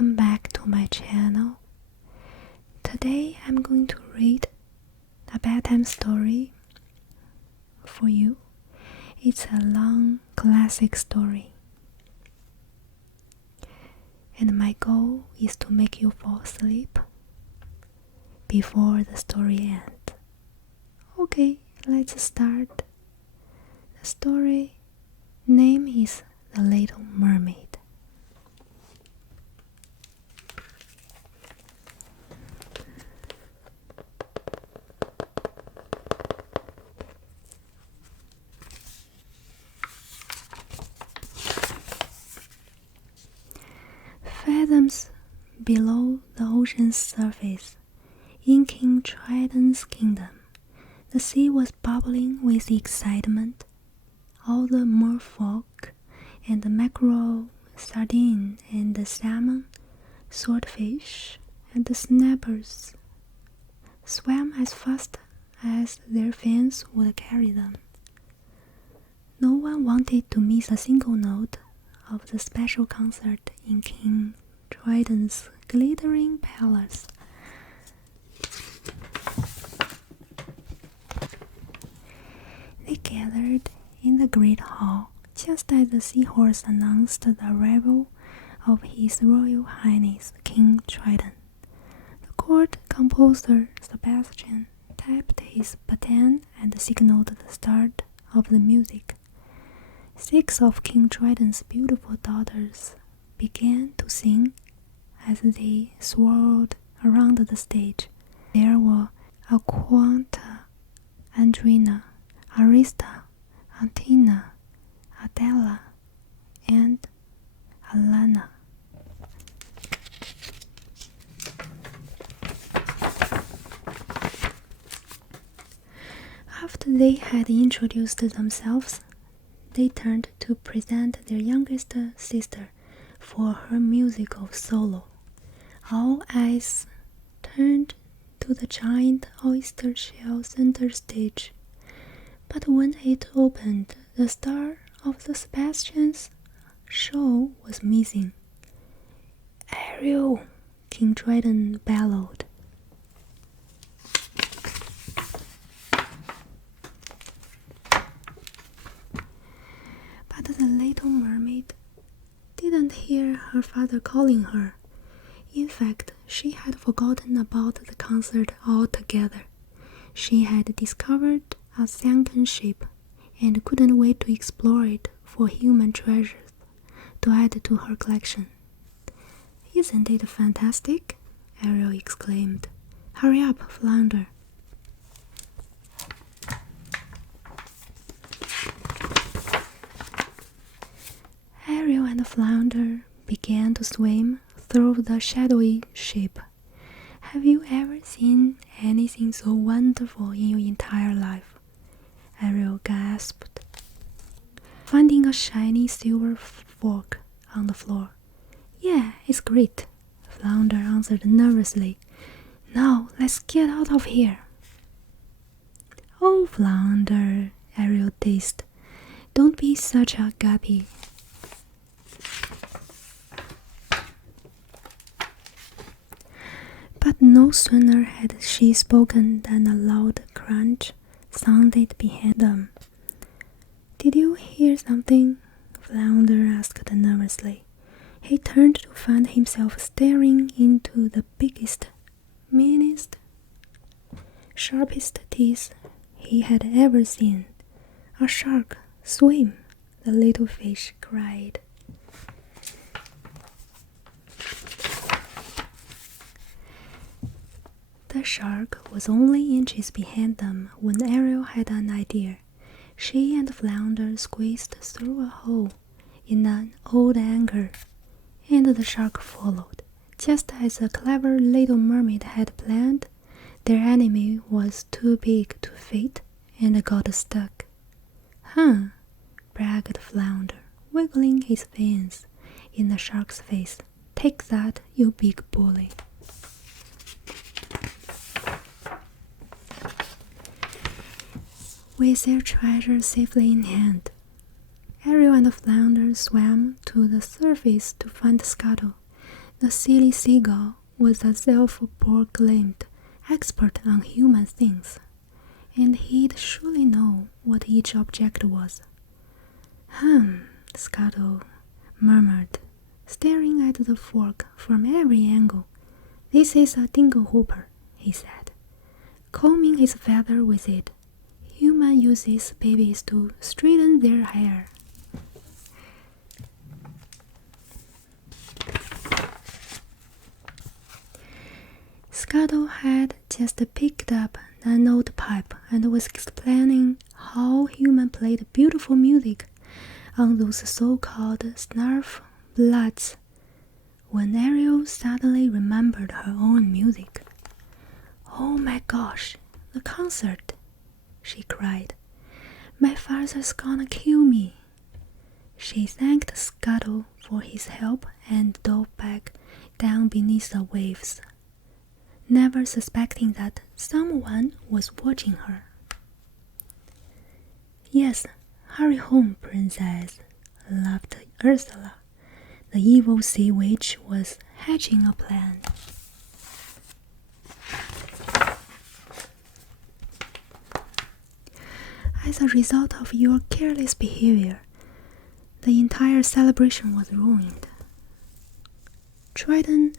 welcome back to my channel. Today I'm going to read a bedtime story for you. It's a long classic story. And my goal is to make you fall asleep before the story ends. Okay, let's start. The story name is The Little Mermaid. Fathoms below the ocean's surface, in King Triton's kingdom, the sea was bubbling with excitement. All the merfolk and the mackerel, sardine and the salmon, swordfish and the snappers swam as fast as their fins would carry them. No one wanted to miss a single note of the special concert in King Triton's glittering palace. They gathered in the great hall just as the seahorse announced the arrival of His Royal Highness King Triton. The court composer Sebastian tapped his baton and signaled the start of the music. 6 of King Triton's beautiful daughters began to sing as they swirled around the stage. There were Aquanta, Andrina, Arista, Antina, Adela, and Alana. After they had introduced themselves, they turned to present their youngest sister for her musical solo. All eyes turned to the giant oyster shell center stage. But when it opened, the star of the Sebastian's show was missing. "Ariel!" King Triton bellowed. But the little mermaid didn't hear her father calling her. In fact, she had forgotten about the concert altogether. She had discovered a sunken ship and couldn't wait to explore it for human treasures to add to her collection. "Isn't it fantastic?" Ariel exclaimed. "Hurry up, Flounder." Ariel and Flounder began to swim through the shadowy ship. "Have you ever seen anything so wonderful in your entire life?" Ariel gasped, finding a shiny silver fork on the floor. "Yeah, it's great," Flounder answered nervously. "Now, let's get out of here." "Oh, Flounder," Ariel teased, "don't be such a guppy." But no sooner had she spoken than a loud crunch sounded behind them. "Did you hear something?" Flounder asked nervously. He turned to find himself staring into the biggest, meanest, sharpest teeth he had ever seen. "A shark! Swim!" the little fish cried. The shark was only inches behind them when Ariel had an idea. She and Flounder squeezed through a hole in an old anchor, and the shark followed. Just as the clever little mermaid had planned, their enemy was too big to fit and got stuck. "Huh," bragged Flounder, wiggling his fins in the shark's face. "Take that, you big bully." With their treasure safely in hand, Ariel and Flounder swam to the surface to find Scuttle, The silly seagull was a self-proclaimed expert on human things, and he'd surely know what each object was. Scuttle murmured, staring at the fork from every angle. This is a dinglehopper, he said, combing his feather with it. Human uses babies to straighten their hair. Scuttle had just picked up an old pipe and was explaining how humans played beautiful music on those so-called snarf bloods when Ariel suddenly remembered her own music. "Oh my gosh, the concert!" she cried. "My father's gonna kill me." She thanked Scuttle for his help and dove back down beneath the waves, never suspecting that someone was watching her. "Yes, hurry home, princess," laughed Ursula. The evil sea witch was hatching a plan. As a result of your careless behavior, the entire celebration was ruined. Triton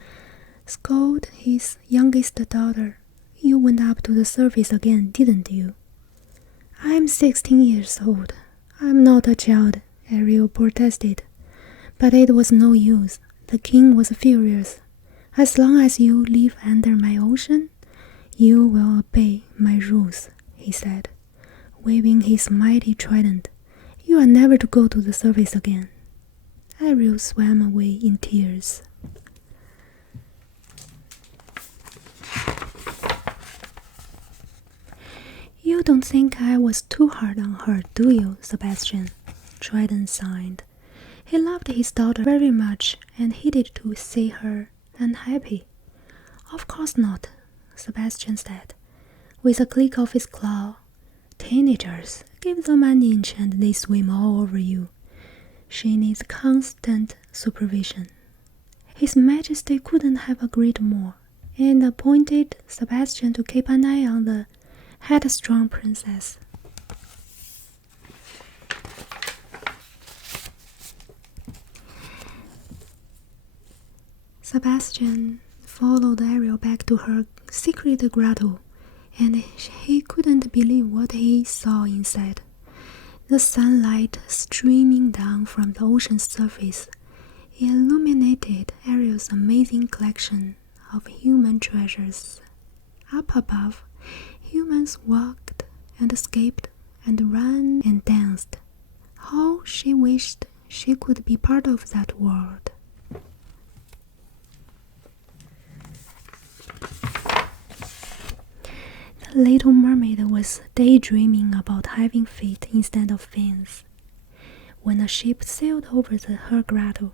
scolded his youngest daughter. "You went up to the surface again, didn't you?" "I'm 16 years old. I'm not a child," Ariel protested. But it was no use. The king was furious. "As long as you live under my ocean, you will obey my rules," he said, waving his mighty trident. "You are never to go to the surface again." Ariel swam away in tears. "You don't think I was too hard on her, do you, Sebastian?" Triton sighed. He loved his daughter very much and hated to see her unhappy. "Of course not," Sebastian said, with a click of his claw. "Teenagers, give them an inch and they swim all over you. She needs constant supervision." His Majesty couldn't have agreed more, and appointed Sebastian to keep an eye on the headstrong princess. Sebastian followed Ariel back to her secret grotto, and he couldn't believe what he saw inside. The sunlight streaming down from the ocean's surface illuminated Ariel's amazing collection of human treasures. Up above, humans walked and escaped and ran and danced. How she wished she could be part of that world. The little mermaid was daydreaming about having feet instead of fins. When a ship sailed over her grotto,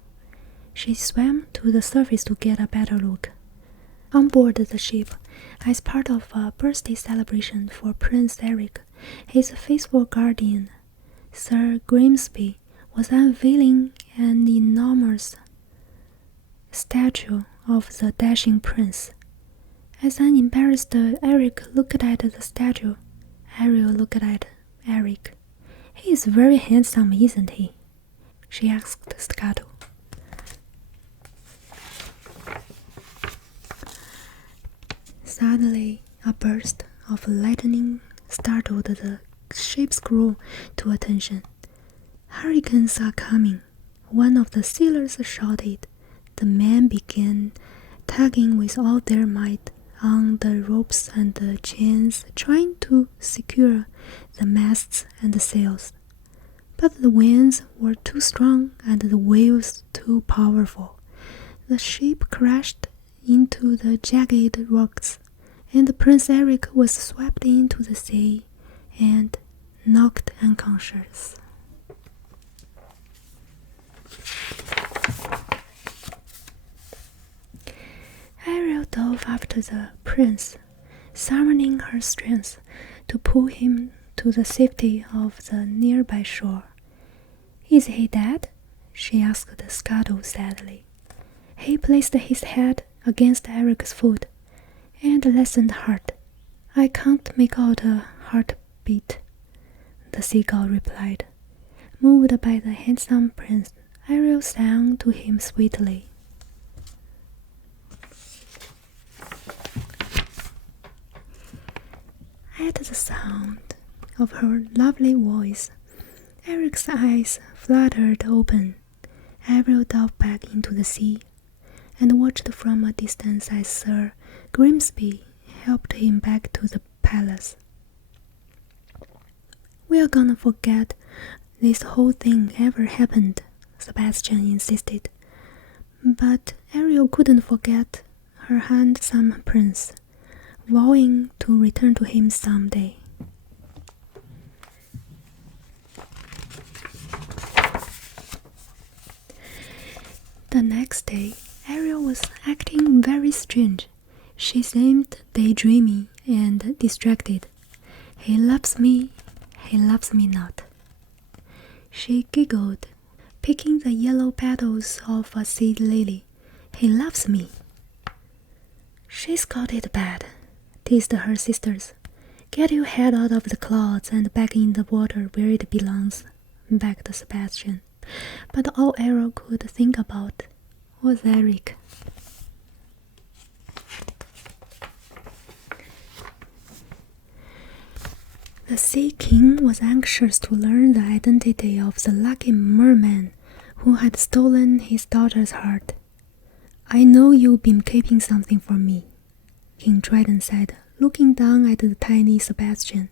she swam to the surface to get a better look. On board the ship, as part of a birthday celebration for Prince Eric, his faithful guardian, Sir Grimsby, was unveiling an enormous statue of the dashing prince. As an embarrassed Eric looked at the statue, Ariel looked at Eric. "He is very handsome, isn't he?" she asked Scuttle. Suddenly, a burst of lightning startled the ship's crew to attention. "Hurricanes are coming," one of the sailors shouted. The men began tugging with all their might on the ropes and the chains, trying to secure the masts and the sails. But the winds were too strong and the waves too powerful. The ship crashed into the jagged rocks, and Prince Eric was swept into the sea and knocked unconscious. Ariel dove after the prince, summoning her strength to pull him to the safety of the nearby shore. "Is he dead?" she asked Scuttle sadly. He placed his head against Eric's foot and listened hard. I can't make out a heartbeat, the seagull replied. Moved by the handsome prince, Ariel sang to him sweetly. At the sound of her lovely voice, Eric's eyes fluttered open. Ariel dove back into the sea and watched from a distance as Sir Grimsby helped him back to the palace. "We're gonna forget this whole thing ever happened," Sebastian insisted. But Ariel couldn't forget her handsome prince, vowing to return to him someday. The next day, Ariel was acting very strange. She seemed daydreaming and distracted. He loves me not. She giggled, picking the yellow petals of a seed lily. He loves me. "She's got it bad," teased her sisters. "Get your head out of the clouds and back in the water where it belongs," begged Sebastian. But all Ariel could think about was Eric. The Sea King was anxious to learn the identity of the lucky merman who had stolen his daughter's heart. "I know you've been keeping something from me," King Triton said, looking down at the tiny Sebastian.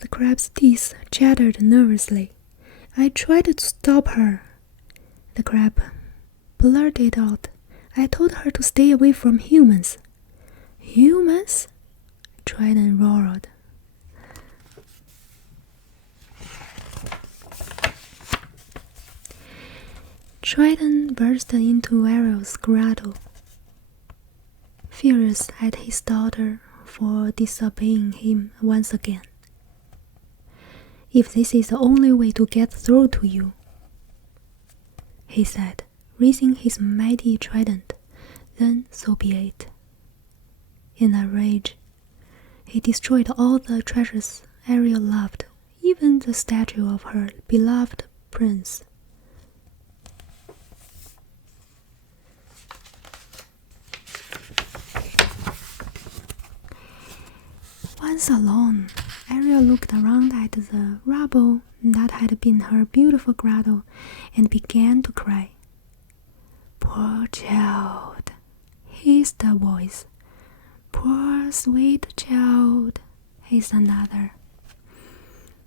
The crab's teeth chattered nervously. "I tried to stop her," the crab blurted out. "I told her to stay away from humans." "Humans?" Triton roared. Triton burst into Ariel's grotto, furious at his daughter for disobeying him once again. "If this is the only way to get through to you," he said, raising his mighty trident, "then so be it." In a rage, he destroyed all the treasures Ariel loved, even the statue of her beloved prince. Once alone, Ariel looked around at the rubble that had been her beautiful grotto and began to cry. "Poor child," hissed a voice. "Poor sweet child," hissed another.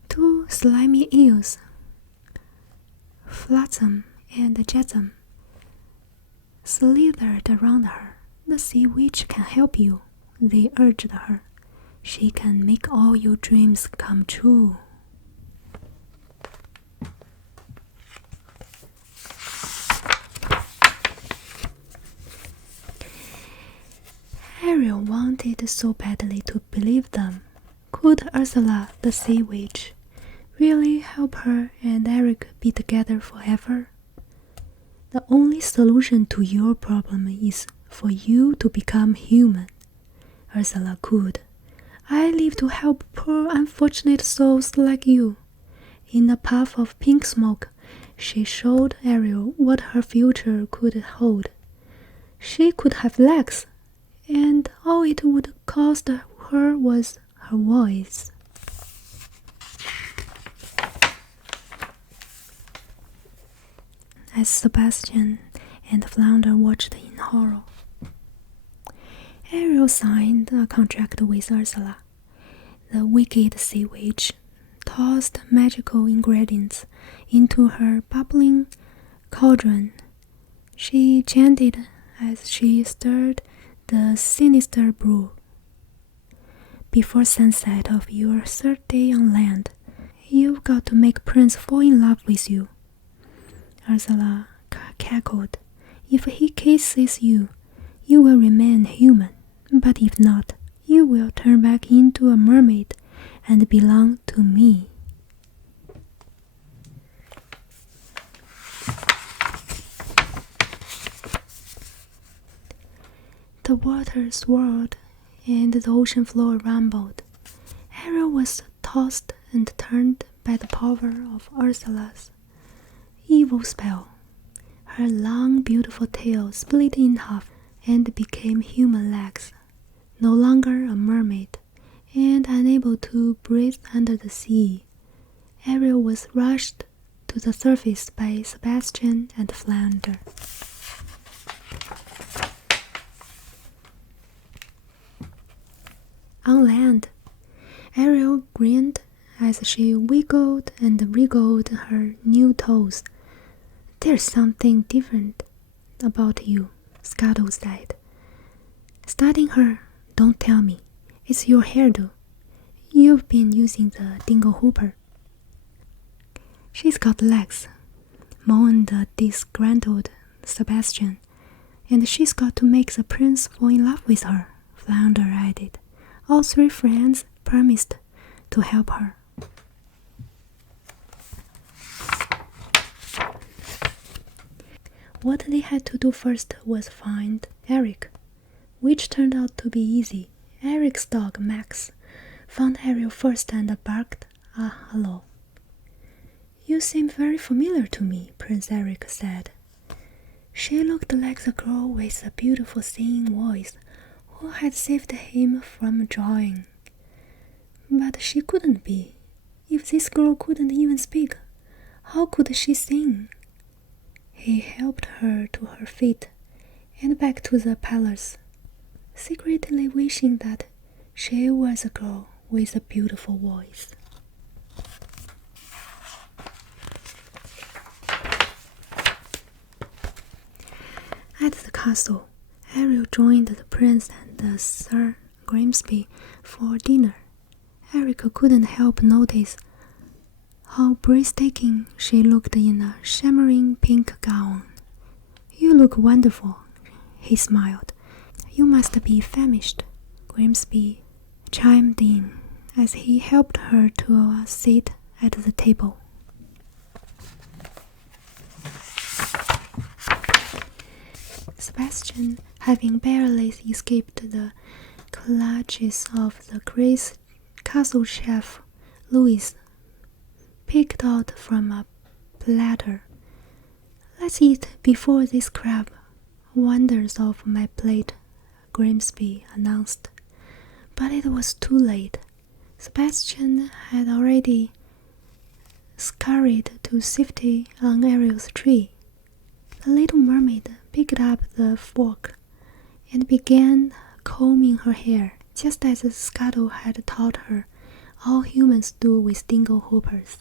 Two slimy eels, Flotsam and Jetsam, slithered around her. "The sea witch can help you," they urged her. "She can make all your dreams come true." Ariel wanted so badly to believe them. Could Ursula, the sea witch, really help her and Eric be together forever? "The only solution to your problem is for you to become human," Ursula cooed. "I live to help poor unfortunate souls like you." In a puff of pink smoke, she showed Ariel what her future could hold. She could have legs, and all it would cost her was her voice. As Sebastian and Flounder watched in horror, Ariel signed a contract with Ursula. The wicked sea witch tossed magical ingredients into her bubbling cauldron. She chanted as she stirred the sinister brew. "Before sunset of your third day on land, you've got to make Prince fall in love with you." Ursula cackled. "If he kisses you, you will remain human. But if not, you will turn back into a mermaid and belong to me." The water swirled and the ocean floor rumbled. Ariel was tossed and turned by the power of Ursula's evil spell. Her long, beautiful tail split in half and became human legs. No longer a mermaid, and unable to breathe under the sea, Ariel was rushed to the surface by Sebastian and Flounder. On land, Ariel grinned as she wiggled and wriggled her new toes. "There's something different about you," Scuttle said. Studying her, "Don't tell me. It's your hairdo. You've been using the dingle hooper." "She's got legs," moaned the disgruntled Sebastian. "And she's got to make the prince fall in love with her," Flounder added. All three friends promised to help her. What they had to do first was find Eric, which turned out to be easy. Eric's dog, Max, found Ariel first and barked a hello. "You seem very familiar to me," Prince Eric said. She looked like the girl with the beautiful singing voice who had saved him from drowning. But she couldn't be. If this girl couldn't even speak, how could she sing? He helped her to her feet and back to the palace, secretly wishing that she was a girl with a beautiful voice. At the castle, Ariel joined the prince and Sir Grimsby for dinner. Eric couldn't help notice how breathtaking she looked in a shimmering pink gown. "You look wonderful," he smiled. "You must be famished," Grimsby chimed in as he helped her to a seat at the table. Sebastian, having barely escaped the clutches of the castle chef, Louis, picked out from a platter. "Let's eat before this crab wanders off my plate," Grimsby announced. But it was too late. Sebastian had already scurried to safety on Ariel's tree. The little mermaid picked up the fork and began combing her hair, just as Scuttle had taught her all humans do with dingle hoopers.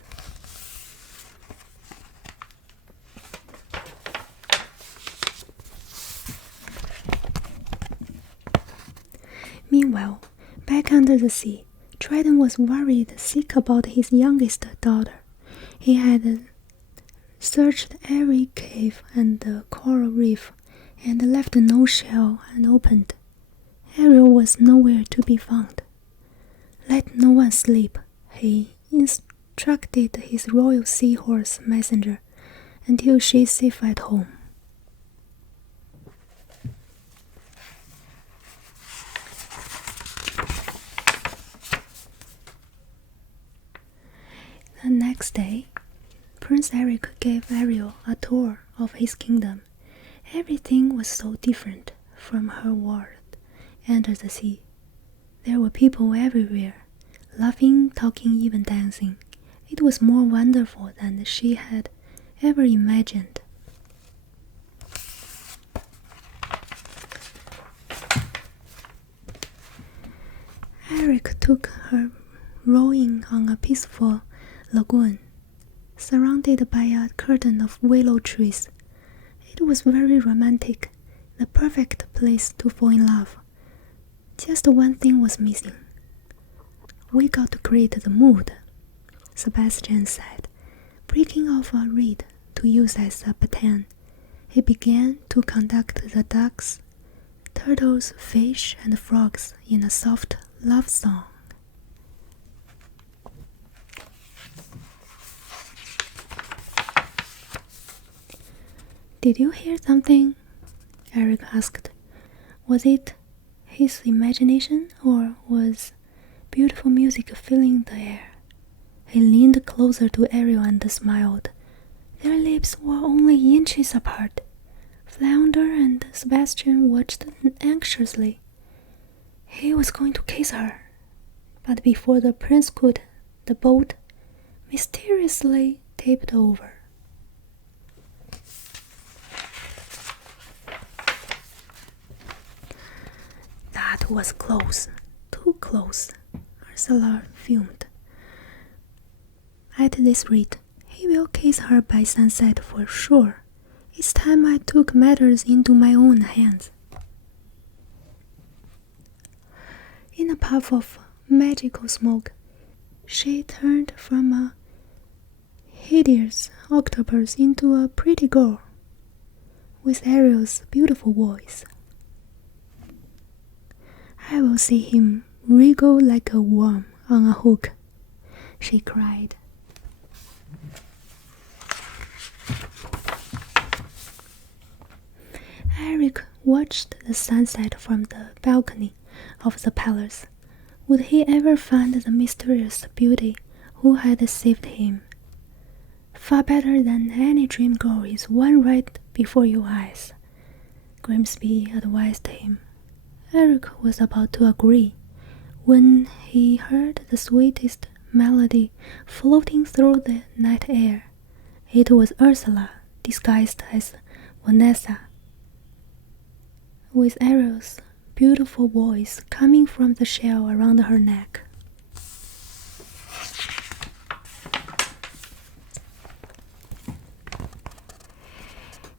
Meanwhile, back under the sea, Triton was worried sick about his youngest daughter. He had searched every cave and coral reef and left no shell unopened. Ariel was nowhere to be found. "Let no one sleep," he instructed his royal seahorse messenger, "until she's safe at home." The next day, Prince Eric gave Ariel a tour of his kingdom. Everything was so different from her world under the sea. There were people everywhere, laughing, talking, even dancing. It was more wonderful than she had ever imagined. Eric took her rowing on a peaceful lagoon, surrounded by a curtain of willow trees. It was very romantic, the perfect place to fall in love. Just one thing was missing. "We got to create the mood," Sebastian said, breaking off a reed to use as a baton. He began to conduct the ducks, turtles, fish, and frogs in a soft love song. "Did you hear something?" Eric asked. Was it his imagination, or was beautiful music filling the air? He leaned closer to Ariel and smiled. Their lips were only inches apart. Flounder and Sebastian watched anxiously. He was going to kiss her, but before the prince could, the boat mysteriously tipped over. That was close, too close, Ursula fumed. At this rate, he will kiss her by sunset for sure. It's time I took matters into my own hands. In a puff of magical smoke, she turned from a hideous octopus into a pretty girl with Ariel's beautiful voice. I will see him wriggle like a worm on a hook, she cried. Eric watched the sunset from the balcony of the palace. Would he ever find the mysterious beauty who had saved him? Far better than any dream girl is one right before your eyes, Grimsby advised him. Eric was about to agree when he heard the sweetest melody floating through the night air. It was Ursula, disguised as Vanessa, with Ariel's beautiful voice coming from the shell around her neck.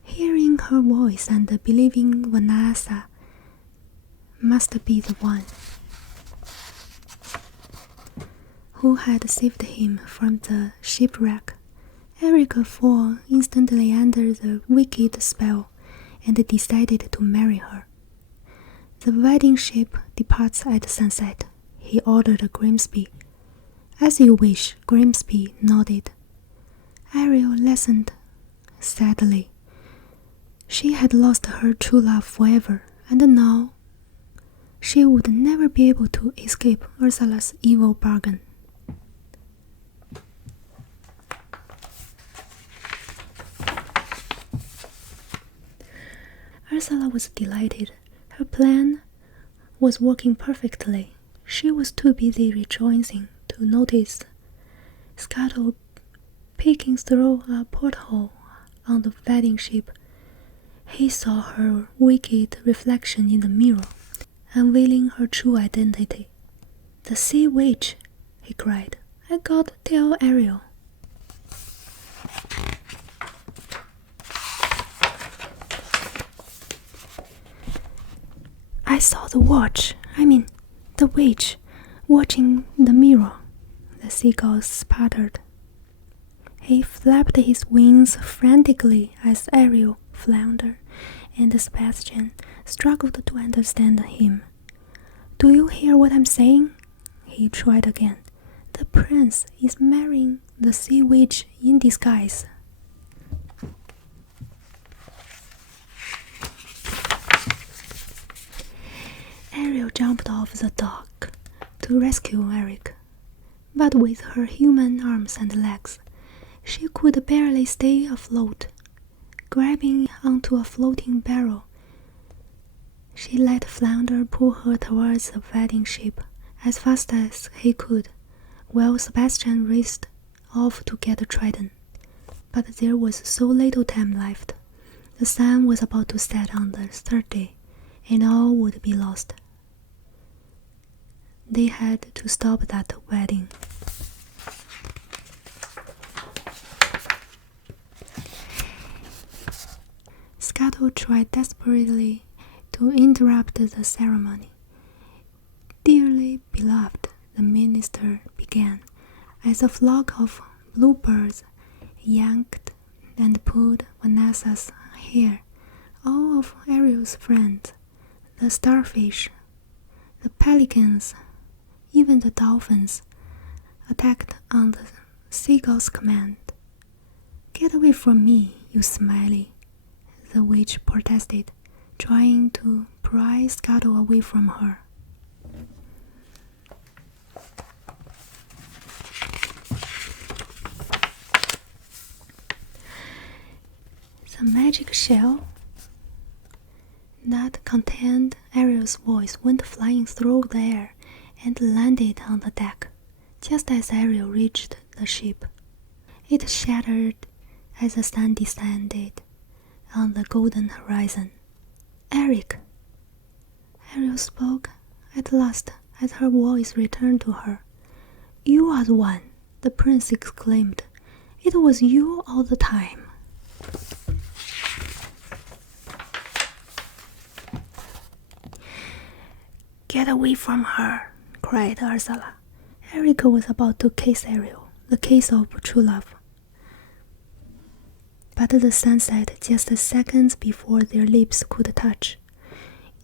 Hearing her voice and believing Vanessa must be the one who had saved him from the shipwreck, Eric fell instantly under the wicked spell and decided to marry her. The wedding ship departs at sunset, he ordered Grimsby. As you wish, Grimsby nodded. Ariel listened sadly. She had lost her true love forever, and now she would never be able to escape Ursula's evil bargain. Ursula was delighted. Her plan was working perfectly. She was too busy rejoicing to notice Scuttle peeking through a porthole on the wedding ship. He saw her wicked reflection in the mirror, unveiling her true identity. "The sea witch," he cried. "I gotta tell Ariel." "I saw the the witch, watching the mirror," the seagull sputtered. He flapped his wings frantically as Ariel, Flounder, and Sebastian struggled to understand him. "Do you hear what I'm saying?" he tried again. "The prince is marrying the sea witch in disguise." Ariel jumped off the dock to rescue Eric, but with her human arms and legs, she could barely stay afloat. Grabbing onto a floating barrel, she let Flounder pull her towards the wedding ship as fast as he could, while Sebastian raced off to get Triton. But there was so little time left. The sun was about to set on the third day, and all would be lost. They had to stop that wedding. Scuttle tried desperately to interrupt the ceremony. "Dearly beloved," the minister began, as a flock of bluebirds yanked and pulled Vanessa's hair. All of Ariel's friends, the starfish, the pelicans, even the dolphins, attacked on the seagull's command. "Get away from me, you smelly," the witch protested. trying to pry Scuttle away from her. The magic shell that contained Ariel's voice went flying through the air and landed on the deck, just as Ariel reached the ship. It shattered as the sun descended on the golden horizon. "Eric!" Ariel spoke at last as her voice returned to her. "You are the one," the prince exclaimed. "It was you all the time." "Get away from her," cried Ursula. Eric was about to kiss Ariel, the kiss of true love. But the sun set just seconds before their lips could touch.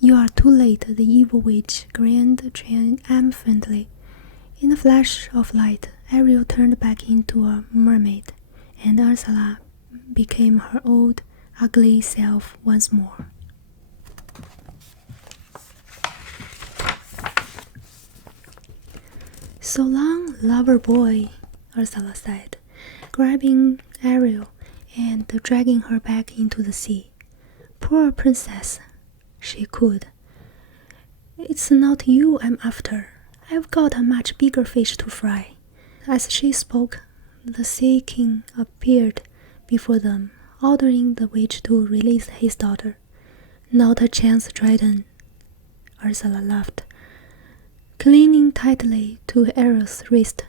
"You are too late," the evil witch grinned triumphantly. In a flash of light, Ariel turned back into a mermaid, and Ursula became her old, ugly self once more. "So long, lover boy," Ursula said, grabbing Ariel and dragging her back into the sea. "Poor princess," she cooed. "It's not you I'm after. I've got a much bigger fish to fry." As she spoke, the Sea King appeared before them, ordering the witch to release his daughter. "Not a chance, Dragon," Ursula laughed, clinging tightly to Ariel's wrist.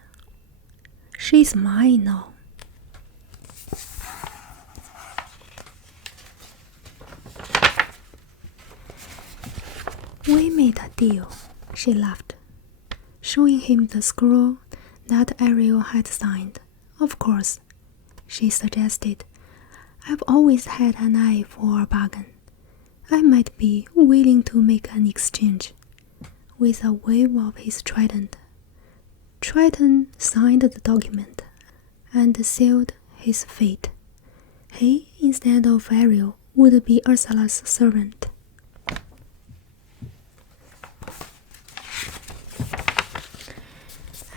"She's mine now." "We made a deal," she laughed, showing him the scroll that Ariel had signed. "Of course," she suggested, "I've always had an eye for a bargain. I might be willing to make an exchange." With a wave of his trident, Triton signed the document and sealed his fate. He, instead of Ariel, would be Ursula's servant.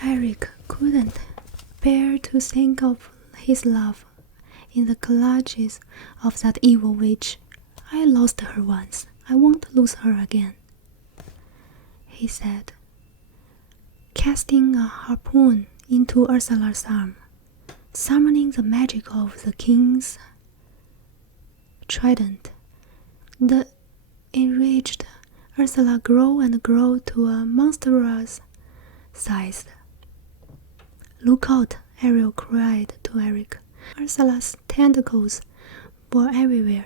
Eric couldn't bear to think of his love in the clutches of that evil witch. "I lost her once. I won't lose her again," he said, casting a harpoon into Ursula's arm, summoning the magic of the king's trident. The enraged Ursula grew and grew to a monstrous size. "Look out," Ariel cried to Eric. Ursula's tentacles were everywhere.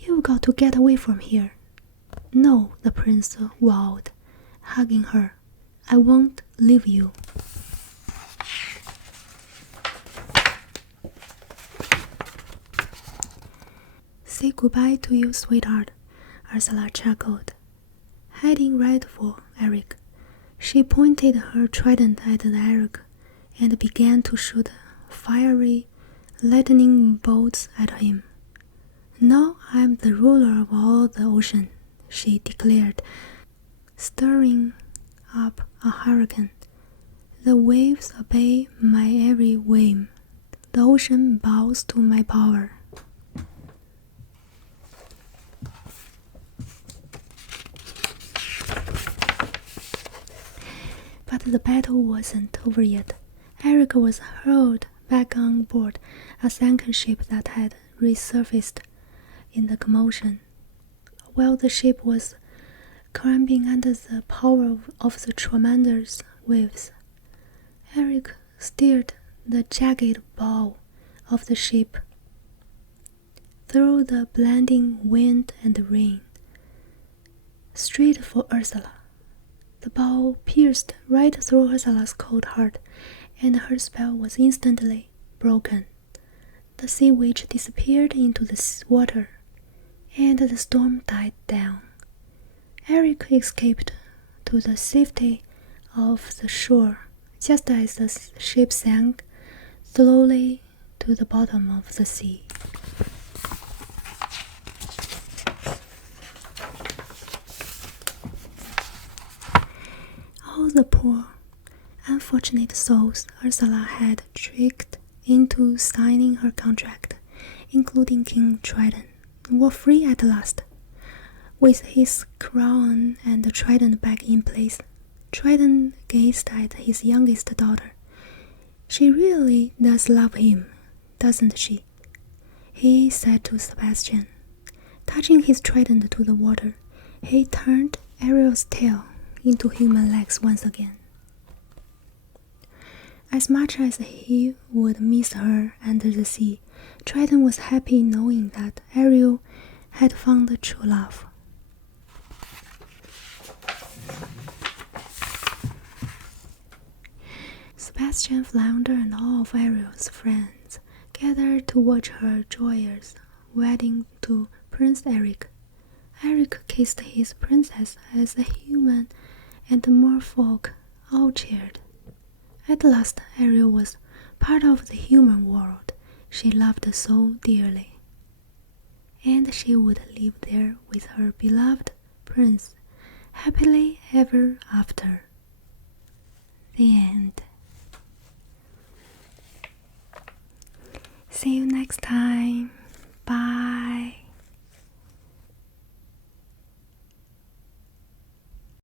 "You've got to get away from here." "No," the prince vowed, hugging her. "I won't leave you." "Say goodbye to you, sweetheart," Ursula chuckled. Heading right for Eric, she pointed her trident at Eric and began to shoot fiery, lightning bolts at him. "Now I'm the ruler of all the ocean," she declared, stirring up a hurricane. "The waves obey my every whim. The ocean bows to my power." But the battle wasn't over yet. Eric was hurled back on board a sunken ship that had resurfaced in the commotion. While the ship was crumbling under the power of the tremendous waves, Eric steered the jagged bow of the ship through the blinding wind and rain, straight for Ursula. The bow pierced right through Ursula's cold heart, and her spell was instantly broken. The sea witch disappeared into the water, and the storm died down. Eric escaped to the safety of the shore just as the ship sank slowly to the bottom of the sea. poor, unfortunate souls Ursula had tricked into signing her contract, including King Triton, were free at last. With his crown and the trident back in place, Triton gazed at his youngest daughter. "She really does love him, doesn't she?" he said to Sebastian. Touching his trident to the water, he turned Ariel's tail into human legs once again. As much as he would miss her under the sea, Triton was happy knowing that Ariel had found true love. Sebastian, Flounder, and all of Ariel's friends gathered to watch her joyous wedding to Prince Eric. Eric kissed his princess as a human, and the merfolk all cheered. At last, Ariel was part of the human world she loved so dearly, and she would live there with her beloved prince, happily ever after. The end. See you next time. Bye.